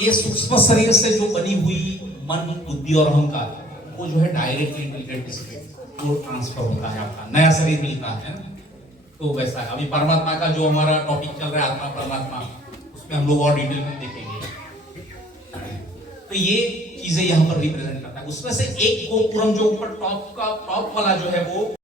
ये सूक्ष्म शरीर से जो बनी हुई मन, बुद्धि और अहंकार, वो जो है डायरेक्टली इंटेलिजेंट स्पिरिट वो ट्रांसफर होता है, आपका नया शरीर मिलता है ना। तो वैसा है। अभी परमात्मा का जो हमारा टॉपिक चल रहा है आत्मा परमात्मा, उसमें हम लोग और डिटेल में देखेंगे। तो ये चीजें यहाँ पर रिप्रेजेंट करता है। उसमें से एक गोपुरम जो ऊपर टॉप वाला जो है वो